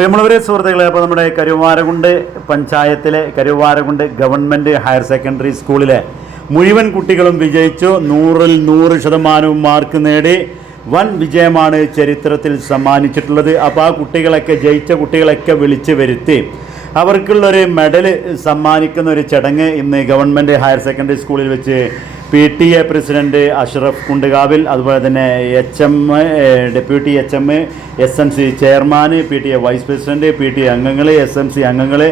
പ്രിയമുള്ളവരെ സുഹൃത്തുക്കളെ അപ്പോൾ നമ്മുടെ കരുവാരകുണ്ട് പഞ്ചായത്തിലെ കരുവാരകുണ്ട് ഗവൺമെന്റ് ഹയർ സെക്കൻഡറി സ്കൂളിലെ മുഴുവൻ കുട്ടികളും വിജയിച്ചു. നൂറിൽ നൂറ് ശതമാനവും മാർക്ക് നേടി. വൻ വിജയമാണ് ചരിത്രത്തിൽ സമ്മാനിച്ചിട്ടുള്ളത്. അപ്പോൾ ആ കുട്ടികളൊക്കെ ജയിച്ച കുട്ടികളൊക്കെ വിളിച്ച് വരുത്തി. അവർക്കുള്ളൊരു മെഡൽ സമ്മാനിക്കുന്ന ഒരു ചടങ്ങ് ഇന്ന് ഗവൺമെന്റ് ഹയർ സെക്കൻഡറി സ്കൂളിൽ വെച്ച് P T A president Ashraf Kundukavil അതുപോലെ തന്നെ H M deputy H M S M C chairman P T A vice president P T A അംഗങ്ങൾ എസ് എം സി അംഗങ്ങൾ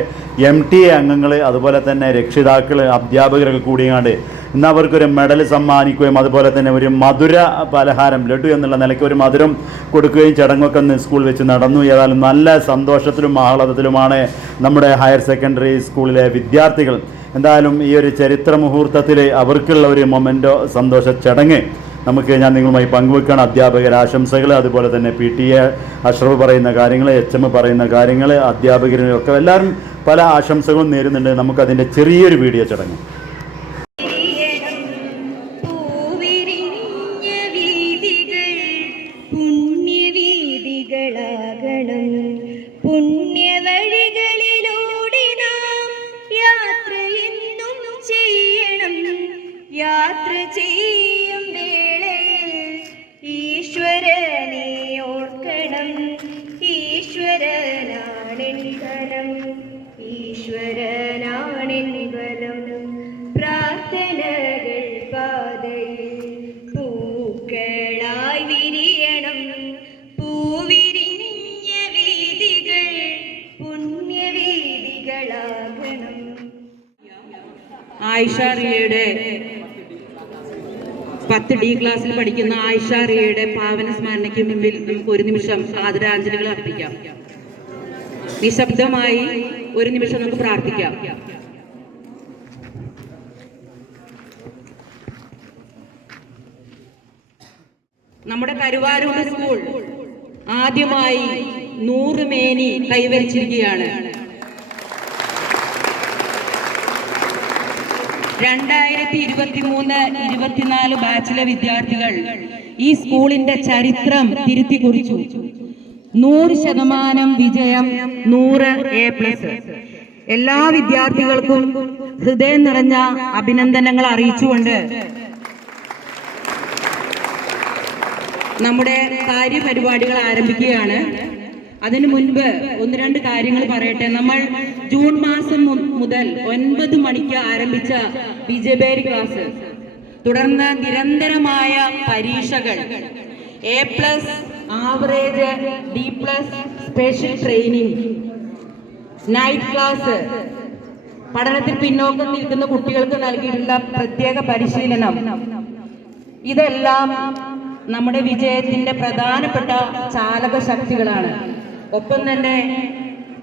എം ടി എ അംഗങ്ങൾ അതുപോലെ തന്നെ രക്ഷിതാക്കൾ അധ്യാപകരൊക്കെ കൂടിയാണ്ട് ഇന്ന് അവർക്കൊരു മെഡൽ സമ്മാനിക്കുകയും അതുപോലെ തന്നെ ഒരു മധുര പലഹാരം ലഡു എന്നുള്ള നിലയ്ക്ക് ഒരു മധുരം കൊടുക്കുകയും ചടങ്ങൊക്കെ ഇന്ന് സ്കൂളിൽ വെച്ച് നടന്നു. ഏതായാലും നല്ല സന്തോഷത്തിലും ആഹ്ലാദത്തിലുമാണ് നമ്മുടെ ഹയർ സെക്കൻഡറി സ്കൂളിലെ വിദ്യാർത്ഥികൾ. എന്തായാലും ഈ ഒരു ചരിത്ര മുഹൂർത്തത്തിൽ അവർക്കുള്ള ഒരു മൊമെന്റോ സന്തോഷ ചടങ്ങ് നമുക്ക് ഞാൻ നിങ്ങളുമായി പങ്കുവെക്കുകയാണ്. അധ്യാപകർ ആശംസകൾ അതുപോലെ തന്നെ പി ടി എ അഷ്റഫ് പറയുന്ന കാര്യങ്ങൾ എച്ച് എം പറയുന്ന കാര്യങ്ങൾ അധ്യാപകരൊക്കെ എല്ലാവരും പല ആശംസകളും നേരുന്നുണ്ട്. നമുക്കതിന്റെ ചെറിയൊരു വീഡിയോ ചടങ്ങ്. യാത്ര ചെയ്യും വേളയിൽ. ഈശ്വരനെ ഓർക്കണം. ഈശ്വരനാണെൻ ബലം ഈശ്വരനാണെൻ ബലം. പ്രാർത്ഥനകൾ പാതയിൽ പൂക്കളായി വിരിയണം. പൂവിരിഞ്ഞ വീതികൾ പുണ്യവീതികളാകണം. ആയിഷ പത്ത് ഡി ക്ലാസ്സിൽ പഠിക്കുന്ന ആയിഷ റിയയുടെ പാവന സ്മരണയ്ക്ക് മുമ്പിൽ നമുക്ക് ഒരു നിമിഷം ആദരാഞ്ജലികൾ അർപ്പിക്കാം. നിശബ്ദമായി ഒരു നിമിഷം നമുക്ക് പ്രാർത്ഥിക്കാം. നമ്മുടെ കരുവാരൂർ സ്കൂൾ ആദ്യമായി നൂറ് മേനി കൈവരിച്ചിരിക്കുകയാണ്. രണ്ടായിരത്തി ഇരുപത്തി മൂന്ന് ഇരുപത്തിനാല് ബാച്ചിലെ വിദ്യാർത്ഥികൾ ഈ സ്കൂളിന്റെ ചരിത്രം തിരുത്തി കുറിച്ചു. നൂറ് ശതമാനം വിജയം നൂറ് എ പ്ലസ് എല്ലാ വിദ്യാർത്ഥികൾക്കും ഹൃദയം നിറഞ്ഞ അഭിനന്ദനങ്ങൾ അറിയിച്ചുകൊണ്ട് നമ്മുടെ കാര്യപരിപാടികൾ ആരംഭിക്കുകയാണ്. അതിനു മുൻപ് ഒന്ന് രണ്ട് കാര്യങ്ങൾ പറയട്ടെ. നമ്മൾ ജൂൺ മാസം മുതൽ ഒൻപത് മണിക്ക് ആരംഭിച്ച വിജയബേരി ക്ലാസ്. തുടർന്ന് നിരന്തരമായ പരീക്ഷകൾ. A plus average D plus special training night class. പഠനത്തിൽ പിന്നോക്കം നിൽക്കുന്ന കുട്ടികൾക്ക് നൽകിയിട്ടുള്ള പ്രത്യേക പരിശീലനം. ഇതെല്ലാം നമ്മുടെ വിജയത്തിന്റെ പ്രധാനപ്പെട്ട ചാലക ശക്തികളാണ് ഒപ്പം തന്നെ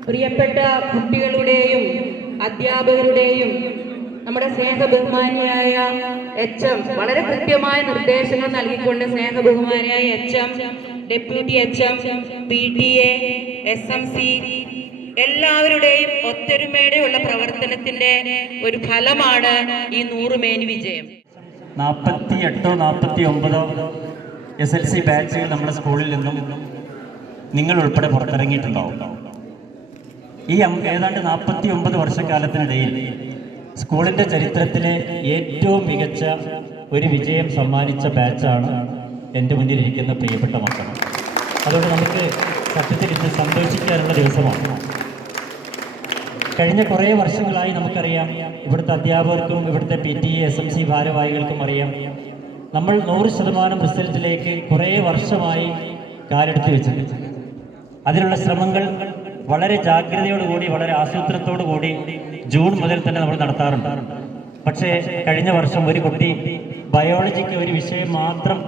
പ്രിയപ്പെട്ട കുട്ടികളുടെയും അധ്യാപകരുടെയും നമ്മുടെ സ്നേഹബഹുമാനിയായ എച്ച് എം. വളരെ കൃത്യമായ നിർദ്ദേശങ്ങൾ നൽകിക്കൊണ്ട് സ്നേഹബഹുമാനിയായ H M deputy H M P T A S M C എല്ലാവരുടെയും ഒത്തൊരുമയുടെയുള്ള പ്രവർത്തനത്തിന്റെ ഒരു ഫലമാണ് ഈ നൂറുമേനി വിജയം. നാൽപ്പത്തി എട്ടോ നാൽപ്പത്തി ഒമ്പതോ എസ് എൽ സി ബാച്ചുകൾ നമ്മുടെ സ്കൂളിൽ നിന്നും നിങ്ങൾ ഉൾപ്പെടെ പുറത്തിറങ്ങിയിട്ടുണ്ടാവും. ഈ ഏതാണ്ട് നാൽപ്പത്തി ഒമ്പത് വർഷക്കാലത്തിനിടയിൽ സ്കൂളിന്റെ ചരിത്രത്തിലെ ഏറ്റവും മികച്ച ഒരു വിജയം സമ്മാനിച്ച ബാച്ചാണ് എന്റെ മുന്നിലിരിക്കുന്ന പ്രിയപ്പെട്ട മക്കൾ. അതുകൊണ്ട് നമുക്ക് സത്യത്തിൽ ഇന്ന് സന്തോഷിക്കാനുള്ള ദിവസമാണ്. കഴിഞ്ഞ കുറേ വർഷങ്ങളായി നമുക്കറിയാം ഇവിടുത്തെ അധ്യാപകർക്കും ഇവിടുത്തെ P T S M C ഭാരവാഹികൾക്കും അറിയാം നമ്മൾ നൂറ് ശതമാനം റിസൾട്ടിലേക്ക് കുറേ വർഷമായി കാലെടുത്ത് വെച്ചിട്ടുണ്ട്. അതിനുള്ള ശ്രമങ്ങൾ വളരെ ജാഗ്രതയോടുകൂടി വളരെ ആസൂത്രണത്തോടു കൂടി ജൂൺ മുതൽ തന്നെ നമ്മൾ നടത്താറുണ്ട്. പക്ഷേ കഴിഞ്ഞ വർഷം ഒരു കുട്ടി ബയോളജിക്ക് ഒരു വിഷയം മാത്രം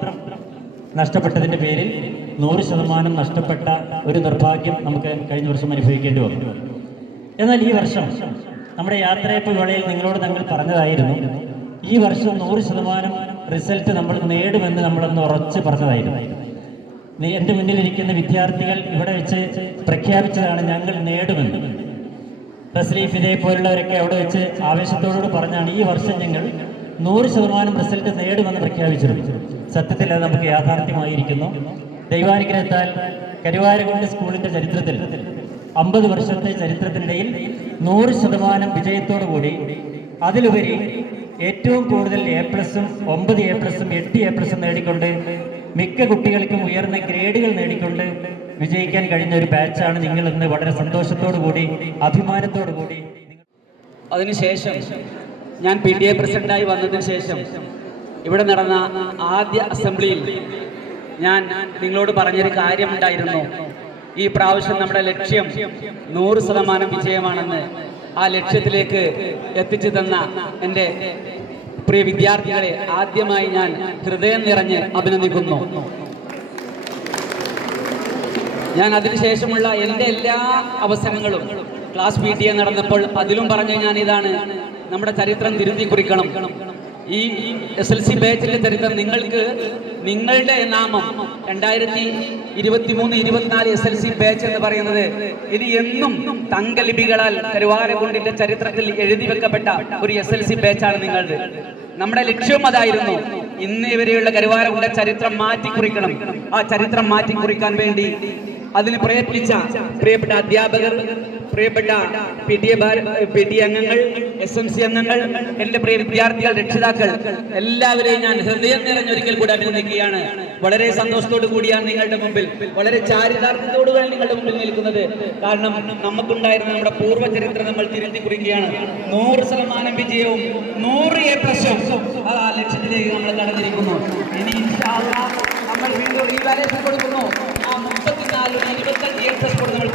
നഷ്ടപ്പെട്ടതിന്റെ പേരിൽ നൂറ് ശതമാനം നഷ്ടപ്പെട്ട ഒരു നിർഭാഗ്യം നമുക്ക് കഴിഞ്ഞ വർഷം അനുഭവിക്കേണ്ടി വന്നു. എന്നാൽ ഈ വർഷം നമ്മുടെ യാത്രയപ്പ് വേളയിൽ നിങ്ങളോട് ഞങ്ങൾ പറഞ്ഞതായിരുന്നു ഈ വർഷം നൂറ് ശതമാനം റിസൾട്ട് നമ്മൾ നേടുമെന്ന് നമ്മളൊന്ന് ഉറച്ച് പറഞ്ഞതായിരുന്നു. എന്റെ മുന്നിലിരിക്കുന്ന വിദ്യാർത്ഥികൾ ഇവിടെ വെച്ച് പ്രഖ്യാപിച്ചതാണ് ഞങ്ങൾ നേടുമെന്ന്. തസ്ലീഫ് ഇതേ പോലുള്ളവരൊക്കെ അവിടെ വെച്ച് ആവേശത്തോടുകൂടി പറഞ്ഞാണ് ഈ വർഷം ഞങ്ങൾ നൂറ് ശതമാനം റിസൾട്ട് നേടുമെന്ന് പ്രഖ്യാപിച്ചിരുന്നു. സത്യത്തിൽ അത് നമുക്ക് യാഥാർത്ഥ്യമായിരിക്കുന്നു. ദൈവാനുഗ്രഹത്താൽ കരുവാരകുണ്ട് സ്കൂളിന്റെ ചരിത്രത്തിൽ അമ്പത് വർഷത്തെ ചരിത്രത്തിനിടയിൽ നൂറ് ശതമാനം വിജയത്തോടു കൂടി അതിലുപരി ഏറ്റവും കൂടുതൽ എ പ്ലസും ഒമ്പത് എ പ്ലസും എട്ട് എ പ്ലസും നേടിക്കൊണ്ട് മിക്ക കുട്ടികൾക്കും ഉയർന്ന ഗ്രേഡുകൾ നേടിക്കൊണ്ട് വിജയിക്കാൻ കഴിഞ്ഞ ഒരു ബാച്ചാണ് നിങ്ങൾ ഇന്ന് വളരെ സന്തോഷത്തോടു കൂടി അഭിമാനത്തോടു കൂടി. അതിനുശേഷം ഞാൻ പി ടി എ പ്രസിഡന്റായി വന്നതിന് ശേഷം ഇവിടെ നടന്ന ആദ്യ അസംബ്ലിയിൽ ഞാൻ നിങ്ങളോട് പറഞ്ഞൊരു കാര്യമുണ്ടായിരുന്നു ഈ പ്രാവശ്യം നമ്മുടെ ലക്ഷ്യം നൂറ് ശതമാനം വിജയമാണെന്ന് ആ ലക്ഷ്യത്തിലേക്ക് എത്തിച്ചു തന്ന എന്റെ പ്രിയ വിദ്യാർത്ഥികളെ ആദ്യമായി ഞാൻ ഹൃദയം നിറഞ്ഞ് അഭിനന്ദിക്കുന്നു. ഞാൻ അതിനുശേഷമുള്ള എന്റെ എല്ലാ അവസരങ്ങളും ക്ലാസ് പി ടി എ നടന്നപ്പോൾ അതിലും പറഞ്ഞ ഞാൻ ഇതാണ് നമ്മുടെ ചരിത്രം തിരുത്തി കുറിക്കണം. ഈ എസ് എൽ സി ബാച്ചിന്റെ ചരിത്രം നിങ്ങൾക്ക് നിങ്ങളുടെ നാമം രണ്ടായിരത്തി ഇരുപത്തി മൂന്ന് ഇരുപത്തിനാല് എസ് എൽ സി ബാച്ച് എന്ന് പറയുന്നത് ഇനി എന്നും തങ്കലിപികളാൽ കരുവാരകുണ്ടിന്റെ ചരിത്രത്തിൽ എഴുതി വെക്കപ്പെട്ട ഒരു എസ് എൽ സി ബാച്ചാണ് നിങ്ങളുടെ. നമ്മുടെ ലക്ഷ്യം അതായിരുന്നു. ഇന്ന് ഇവരെയുള്ള കരുവാരകുണ്ട ചരിത്രം മാറ്റി കുറിക്കണം ആ ചരിത്രം മാറ്റി കുറിക്കാൻ വേണ്ടി അതിന് പ്രയത്നിച്ച പ്രിയപ്പെട്ട അധ്യാപകർ പ്രിയപ്പെട്ട P T A P T അംഗങ്ങൾ എസ് എം സി അംഗങ്ങൾ എന്റെ പ്രിയ വിദ്യാർത്ഥികൾ രക്ഷിതാക്കൾ എല്ലാവരെയും ഞാൻ ഹൃദയം നിറഞ്ഞൊരിക്കൽ കൂടി അഭിനന്ദിക്കുകയാണ്. വളരെ സന്തോഷത്തോടു കൂടിയാണ് നിങ്ങളുടെ മുമ്പിൽ വളരെ ചാരിതാർത്ഥ്യത്തോടുകൂടി നിങ്ങളുടെ മുമ്പിൽ നിൽക്കുന്നത്. കാരണം നമുക്കുണ്ടായിരുന്ന നമ്മുടെ പൂർവ ചരിത്രം നമ്മൾ തിരുത്തി കുറിക്കുകയാണ്. നൂറ് ശതമാനം വിജയവും നൂറ് എ പ്ലസും ആ ലക്ഷ്യത്തിലേക്ക് നമ്മൾ കടന്നിരിക്കുന്നു. ഇനി നമ്മൾ വീണ്ടും റീവാലേഷൻ കൊടുക്കുന്നു. ആ മുപ്പത്തിനാലിന് ഇരുപത്തഞ്ച് എ പ്ലസ് നമ്മൾ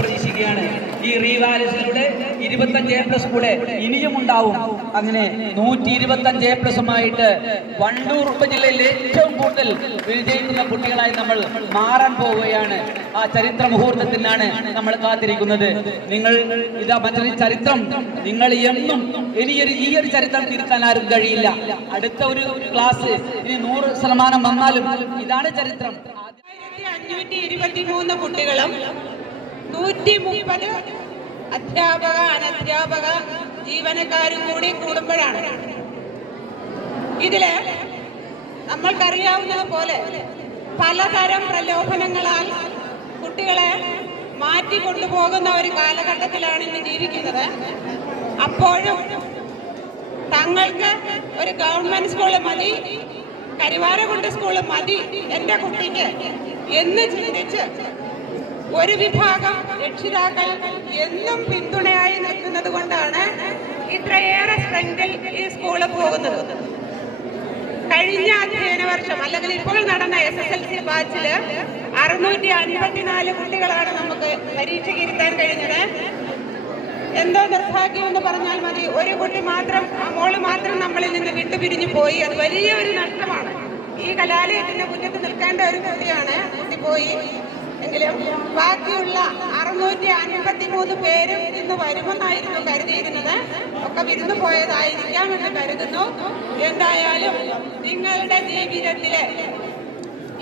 ഈ റീവാലിസിലൂടെ ഇരുപത്തഞ്ച് എ പ്ലസ് കൂടെ ഇനിയും ഉണ്ടാവും. അങ്ങനെ നൂറ്റി ഇരുപത്തഞ്ച് എ പ്ലസുമായിട്ട് വണ്ടൂർ ഉപജില്ലയിൽ ഏറ്റവും കൂടുതൽ വിജയിക്കുന്ന കുട്ടികളായി നമ്മൾ മാറാൻ പോവുകയാണ്. ആ ചരിത്ര മുഹൂർത്തത്തിനാണ് നമ്മൾ കാത്തിരിക്കുന്നത്. നിങ്ങൾ ഇതാ മറ്റൊരു ചരിത്രം. നിങ്ങൾ എന്നും ഇനിയൊരു ഈ ഒരു ചരിത്രം തിരുത്താൻ ആരും കഴിയില്ല. അടുത്ത ഒരു ക്ലാസ് ഇനി നൂറ് ശതമാനം വന്നാലും ഇതാണ് ചരിത്രം. ആയിരത്തി അഞ്ഞൂറ്റി ഇരുപത്തി മൂന്ന് കുട്ടികളും നൂറ്റി മുപ്പത് അധ്യാപക അനധ്യാപക ജീവനക്കാരും കൂടി കൂടുമ്പോഴാണ്. ഇതിൽ നമ്മൾക്കറിയാവുന്നത് പോലെ പലതരം പ്രലോഭനങ്ങളാൽ കുട്ടികളെ മാറ്റി കൊണ്ടുപോകുന്ന ഒരു കാലഘട്ടത്തിലാണ് ഇന്ന് ജീവിക്കുന്നത്. അപ്പോഴും തങ്ങൾക്ക് ഒരു ഗവൺമെന്റ് സ്കൂൾ മതി കരുവാരകുണ്ട് സ്കൂൾ മതി എന്റെ കുട്ടിക്ക് എന്ന് ചിന്തിച്ച് ഒരു വിഭാഗം രക്ഷിതാക്കൾ എന്നും പിന്തുണയായി നിൽക്കുന്നത് കൊണ്ടാണ് ഇത്രയേറെ സ്ട്രെങ്തിൽ ഈ സ്കൂൾ പോകുന്നത്. കഴിഞ്ഞ അധ്യയന വർഷം അല്ലെങ്കിൽ ഇപ്പോൾ നടന്ന എസ് എസ് എൽ സി ബാച്ചിൽ അറുന്നൂറ്റി അൻപത്തിനാല് കുട്ടികളാണ് നമുക്ക് പരീക്ഷയ്ക്ക് ഇരുത്താൻ കഴിഞ്ഞത്. എന്തോ നിർഭാഗ്യം എന്ന് പറഞ്ഞാൽ മതി. ഒരു കുട്ടി മാത്രം മോൾ മാത്രം നമ്മളിൽ നിന്ന് വിട്ടുപിരിഞ്ഞു പോയി. അത് വലിയ ഒരു നഷ്ടമാണ്. ഈ കലാലയത്തിന്റെ മുന്നത്ത് നിൽക്കേണ്ട ഒരു കുട്ടിയാണ് കുട്ടി പോയി. എങ്കിലും ബാക്കിയുള്ള അറുന്നൂറ്റി അൻപത്തി മൂന്ന് പേരും ഇന്ന് വരുമെന്നായിരുന്നു കരുതിയിരുന്നത്. ഒക്കെ വിരുന്നു പോയതായിരിക്കാം എന്ന് കരുതുന്നു. എന്തായാലും നിങ്ങളുടെ ജീവിതത്തിലെ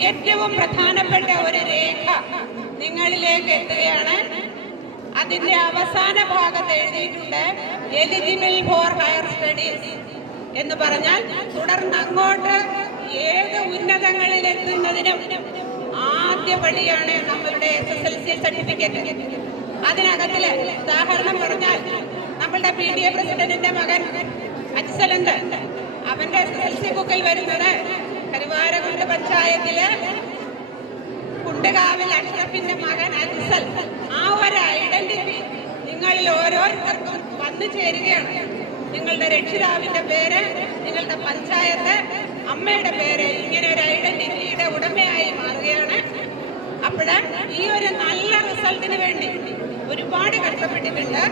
ഏറ്റവും പ്രധാനപ്പെട്ട ഒരു രേഖ നിങ്ങളിലേക്ക് എത്തുകയാണ്. അതിന്റെ അവസാന ഭാഗത്ത് എഴുതിയിട്ടുണ്ട് എലിജിബിൾ ഫോർ ഹയർ സ്റ്റഡീസ് എന്ന് പറഞ്ഞാൽ തുടർന്ന് അങ്ങോട്ട് ഏത് ഉന്നതങ്ങളിൽ എത്തുന്നതിനും ആദ്യ പടിയാണ് നമ്മളുടെ S S L C certificate അതിനകത്തിൽ ഉദാഹരണം പറഞ്ഞാൽ നമ്മളുടെ പി ഡി എ പ്രസിഡന്റിന്റെ മകൻ അച്ഛലുണ്ട് അവന്റെ എസ് എസ് എൽ സി ബുക്കിൽ വരുന്നത് കരുവാരകുണ്ട് പഞ്ചായത്തിൽ കുണ്ടുകാവിൽ അഷ്റഫിന്റെ മകൻ അച്ഛൽ ആ ഒരു ഐഡന്റിറ്റി നിങ്ങളിൽ ഓരോരുത്തർക്കും വന്നു ചേരുകയാണ്. നിങ്ങളുടെ രക്ഷിതാവിന്റെ പേര് നിങ്ങളുടെ പഞ്ചായത്ത് അമ്മയുടെ പേര് ഇങ്ങനെ ഒരു ഐഡന്റിറ്റിയുടെ ഉടമയായി മാറുകയാണ്. അപ്പോഴ് ഈ ഒരു നല്ല റിസൾട്ടിന് വേണ്ടി ഒരുപാട് കഷ്ടപ്പെട്ടിട്ടുണ്ട്.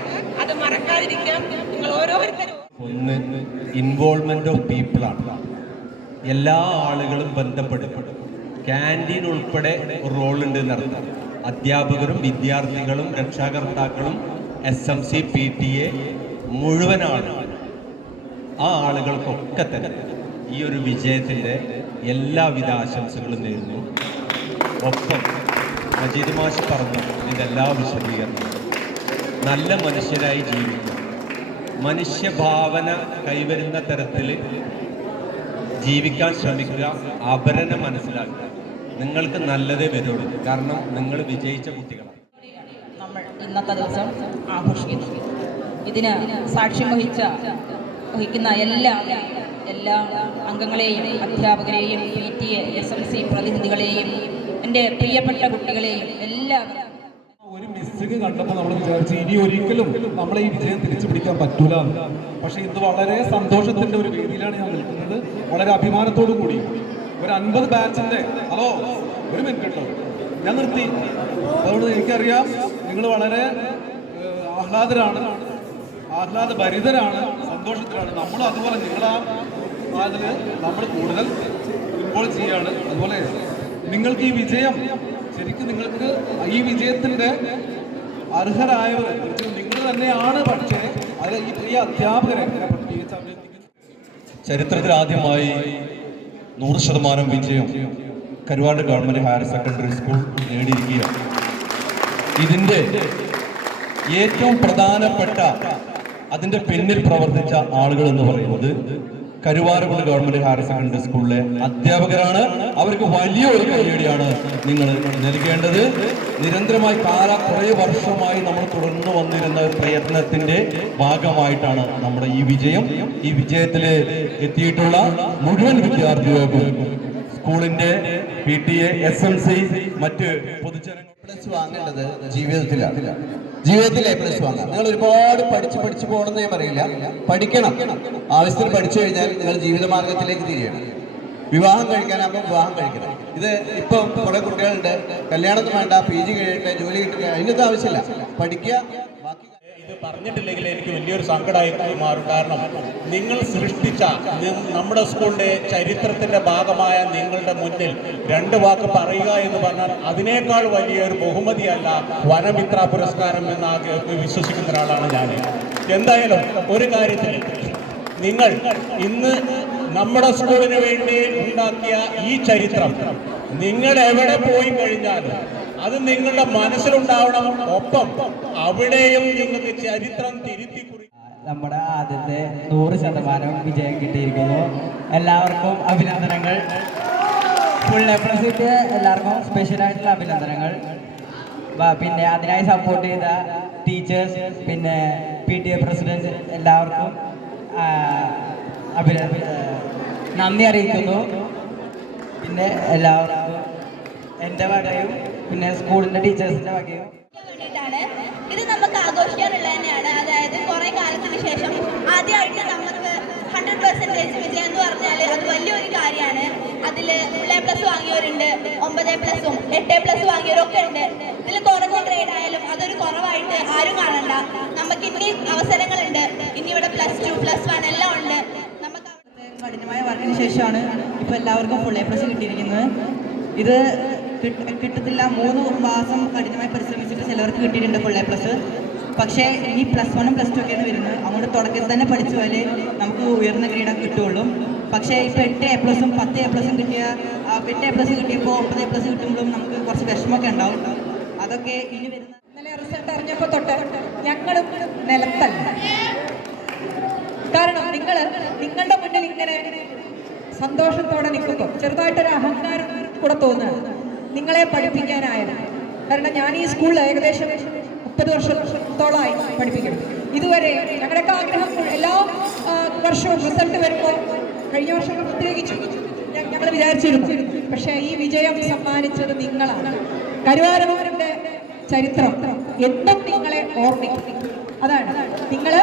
അത് മറക്കാതിരിക്കാം. നിങ്ങൾ ഓരോരുത്തരും ഒന്ന് ഇൻവോൾവ്മെന്റ് ഓഫ് പീപ്പിൾ ആണ്. എല്ലാ ആളുകളും ബന്ധപ്പെടും. ക്യാന്റീൻ ഉൾപ്പെടെ ഒരു ഉണ്ട് എന്നർത്ഥം അധ്യാപകരും വിദ്യാർത്ഥികളും രക്ഷാകർത്താക്കളും S M C P T A മുഴുവൻ ആളുകൾ ആ ആളുകൾക്കൊക്കെ തന്നെ ഈ ഒരു വിജയത്തിന്റെ എല്ലാവിധ ആശംസകളും നേരുന്നു. ഒപ്പം മജീദ് മാഷ് പറഞ്ഞു ഇതെല്ലാം വിശദീകരണം. നല്ല മനുഷ്യരായി ജീവിക്കുക. മനുഷ്യഭാവന കൈവരുന്ന തരത്തിൽ ജീവിക്കാൻ ശ്രമിക്കുക അപരനെ മനസ്സിലാക്കുക. നിങ്ങൾക്ക് നല്ലതേ വരുള്ളൂ. കാരണം നിങ്ങൾ വിജയിച്ച കുട്ടികളാണ്. നമ്മൾ ഇന്നത്തെ ദിവസം ആഘോഷിക്കുന്നു. ഇതിന് സാക്ഷ്യം വഹിച്ച വഹിക്കുന്ന എല്ലാ എല്ലാ അംഗങ്ങളെയും അധ്യാപകരെയും P T A S M C പ്രതിനിധികളെയും എന്റെ പ്രിയപ്പെട്ട കുട്ടികളെയും എല്ലാവരും. ഒരു മിസ്സിങ് കണ്ടപ്പോൾ നമ്മൾ വിചാരിച്ചു ഇനി ഒരിക്കലും നമ്മളെ ഈ വിജയം തിരിച്ചു പിടിക്കാൻ പറ്റൂല. പക്ഷെ ഇത് വളരെ സന്തോഷത്തിന്റെ ഒരു വേദിയിലാണ് ഞാൻ നിൽക്കുന്നത്. വളരെ അഭിമാനത്തോടു കൂടി. ഒരു അൻപത് ബാച്ചിന്റെ ഹലോ ഒരു മിനിറ്റ് കേട്ടോ ഞാൻ നിർത്തി. അതുകൊണ്ട് എനിക്കറിയാം നിങ്ങൾ വളരെ ആഹ്ലാദരാണ്. ആഹ്ലാദ ഭരിതരാണ് സന്തോഷത്തിലാണ്. നമ്മൾ അതുപോലെ അതിൽ നമ്മൾ കൂടുതൽ ഇൻവോൾവ് ചെയ്യാണ്. അതുപോലെ നിങ്ങൾക്ക് ഈ വിജയം ശരിക്കും നിങ്ങൾക്ക് ഈ വിജയത്തിന്റെ അർഹരായവർ നിങ്ങൾ തന്നെയാണ് പക്ഷേ അത് ഈ പ്രിയ അധ്യാപകരെ ചരിത്രത്തിൽ ആദ്യമായി നൂറ് ശതമാനം വിജയം Karuvad government higher secondary school നേടിയിരിക്കുകയാണ്. ഇതിന്റെ ഏറ്റവും പ്രധാനപ്പെട്ട അതിന്റെ പിന്നിൽ പ്രവർത്തിച്ച ആളുകൾ എന്ന് പറയുന്നത് കരുവാരകുണ്ട് ഗവൺമെന്റ് ഹയർ സെക്കൻഡറി സ്കൂളിലെ അധ്യാപകരാണ്. അവർക്ക് വലിയ ഒരു കൈയടിയാണ് നിങ്ങൾ നൽകേണ്ടത്. നിരന്തരമായി കാല കുറേ വർഷമായി നമ്മൾ തുടർന്നു വന്നിരുന്ന പ്രയത്നത്തിന്റെ ഭാഗമായിട്ടാണ് നമ്മുടെ ഈ വിജയം. ഈ വിജയത്തിൽ എത്തിയിട്ടുള്ള മുഴുവൻ വിദ്യാർത്ഥികൾക്കും സ്കൂളിന്റെ P T A S M C മറ്റ് പൊതുജനങ്ങൾ പ്ലസ് വാങ്ങേണ്ടത് ജീവിതത്തിലാണ്. ജീവിതത്തിൽ എ പ്ലസ് വാങ്ങാം. നിങ്ങൾ ഒരുപാട് പഠിച്ച് പഠിച്ച് പോകണമെന്ന് ഞാൻ പറയില്ല. പഠിക്കണം. ആവശ്യത്തിന് പഠിച്ചു കഴിഞ്ഞാൽ നിങ്ങൾ ജീവിത മാർഗത്തിലേക്ക് തിരിയണം. വിവാഹം കഴിക്കാനാകുമ്പോൾ വിവാഹം കഴിക്കണം. ഇത് ഇപ്പം കുറെ കുട്ടികളുണ്ട്. കല്യാണത്തിന് വേണ്ട പി ജി കഴിയട്ടെ ജോലി കിട്ടട്ടെ അതിനൊക്കെ ആവശ്യമില്ല. പഠിക്കുക ബാക്കി ഇത് പറഞ്ഞിട്ടില്ലെങ്കിൽ എനിക്ക് വലിയൊരു സങ്കടമായി മാറും. കാരണം നിങ്ങൾ സൃഷ്ടിച്ച നമ്മുടെ സ്കൂളിന്റെ ചരിത്രത്തിന്റെ ഭാഗമായ നിങ്ങളുടെ മുന്നിൽ രണ്ട് വാക്ക് പറയുക എന്ന് പറഞ്ഞാൽ അതിനേക്കാൾ വലിയൊരു ബഹുമതിയല്ല വനമിത്ര പുരസ്കാരം എന്ന് വിശ്വസിക്കുന്ന ഒരാളാണ് ഞാൻ. എന്തായാലും ഒരു കാര്യത്തിൽ നിങ്ങൾ ഇന്ന് നമ്മുടെ സ്കൂളിന് വേണ്ടി ഉണ്ടാക്കിയ ഈ ചരിത്രം നിങ്ങൾ എവിടെ പോയി കഴിഞ്ഞാലും അത് നിങ്ങളുടെ മനസ്സിലുണ്ടാവണം. ഒപ്പം അവിടെയും നിങ്ങൾക്ക് ചരിത്രം തിരുത്തി നമ്മുടെ ആദ്യത്തെ നൂറ് ശതമാനം വിജയം കിട്ടിയിരിക്കുന്നു. എല്ലാവർക്കും അഭിനന്ദനങ്ങൾ. ഫുൾ എ പ്ലസ് കിട്ടിയ എല്ലാവർക്കും സ്പെഷ്യൽ ആയിട്ടുള്ള അഭിനന്ദനങ്ങൾ. ബ- പിന്നെ അതിനായി സപ്പോർട്ട് ചെയ്ത ടീച്ചേഴ്സ് പിന്നെ പി ടി എ പ്രസിഡന്റ് എല്ലാവർക്കും നന്ദി അറിയിക്കുന്നു. പിന്നെ എല്ലാവർക്കും എന്റെ വകയും പിന്നെ സ്കൂളിന്റെ ടീച്ചേഴ്സിന്റെ വകയും ഇത് നമുക്ക് ആഘോഷിക്കാനുള്ളത് തന്നെയാണ് അതായത് കുറെ കാലത്തിന് ശേഷം ആദ്യമായിട്ട് നമുക്ക് ഹൺഡ്രഡ് പെർസെന്റേജ് വിജയം എന്ന് പറഞ്ഞാൽ അത് വലിയൊരു കാര്യമാണ്. അതിൽ ഫുൾ എ പ്ലസ് വാങ്ങിയവരുണ്ട് ഒമ്പത് പ്ലസും എട്ട് പ്ലസ് വാങ്ങിയവരൊക്കെ ഉണ്ട്. ഇതിൽ കുറഞ്ഞ ഗ്രേഡ് ആയാലും അതൊരു കുറവായിട്ട് ആരും കാണണ്ട. നമുക്ക് ഇനി അവസരങ്ങളുണ്ട്. ഇനി ഇവിടെ പ്ലസ് ടു പ്ലസ് വൺ എല്ലാം ഉണ്ട്. നമുക്ക് കഠിനമായ വർക്കിന് ശേഷമാണ് ഇപ്പോൾ എല്ലാവർക്കും ഫുൾ എ പ്ലസ് കിട്ടിയിരിക്കുന്നത്. ഇത് കിട്ടത്തില്ല. മൂന്ന് മാസം കഠിനമായി പരിശ്രമിച്ചിട്ട് ചിലവർക്ക് കിട്ടിയിട്ടുണ്ട് ഫുൾ എ പ്ലസ് പക്ഷേ ഇനി പ്ലസ് വണ്ണും പ്ലസ് ടു ഒക്കെയാണ് വരുന്നത്. അങ്ങോട്ട് തുടക്കത്തിൽ തന്നെ പഠിച്ചു പോയാലേ നമുക്ക് ഉയർന്ന ഗ്രേഡൊക്കെ കിട്ടുള്ളൂ പക്ഷേ ഇപ്പോൾ എട്ട് എ പ്ലസും പത്ത് എ പ്ലസും കിട്ടിയ എട്ട് എ പ്ലസ് കിട്ടിയപ്പോൾ ഒമ്പത് എ പ്ലസ് കിട്ടുമ്പോഴും നമുക്ക് കുറച്ച് വിഷമമൊക്കെ ഉണ്ടാവും. അതൊക്കെ ഇനി വരുന്ന ഇന്നലെ റിസൾട്ട് അറിഞ്ഞപ്പോൾ തൊട്ട് ഞങ്ങളും നിലത്തല്ല. കാരണം നിങ്ങൾ നിങ്ങളുടെ മുന്നിൽ ഇങ്ങനെ സന്തോഷത്തോടെ നിൽക്കുമ്പോൾ ചെറുതായിട്ടൊരു അഹങ്കാരം കൂടെ തോന്നുകയാണ്. നിങ്ങളെ പഠിപ്പിക്കാനായത്. കാരണം ഞാൻ ഈ സ്കൂളിൽ ഏകദേശം മുപ്പത് വർഷത്തോളമായി പഠിപ്പിക്കണം ഇതുവരെ ഞങ്ങളുടെയൊക്കെ ആഗ്രഹം എല്ലാ വർഷവും റിസൾട്ട് വരുമ്പോൾ കഴിഞ്ഞ വർഷം പ്രത്യേകിച്ചു ഞങ്ങൾ വിചാരിച്ചിരുന്നു. പക്ഷേ ഈ വിജയം സമ്മാനിച്ചത് നിങ്ങളാണ്. കരുവാരവരുടെ ചരിത്രം എന്നും നിങ്ങളെ ഓർമ്മിക്കും. അതാണ്. നിങ്ങൾ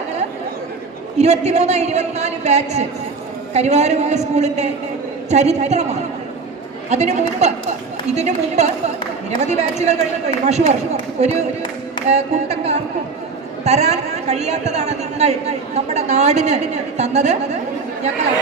ഇരുപത്തിമൂന്ന് ഇരുപത്തിനാല് ബാച്ച് കരുവാരൂർ സ്കൂളിന്റെ ചരിത്രമാണ്. അതിനു മുമ്പ് ഇതിനു മുമ്പ് നിരവധി ബാച്ചുകൾ കഴിഞ്ഞു പോയി മഷൂർ ഒരു ഏഹ്, കൂട്ടക്കാർക്കും തരാൻ കഴിയാത്തതാണ് നിങ്ങൾ നമ്മുടെ നാടിന് തന്നത് ഞങ്ങൾ.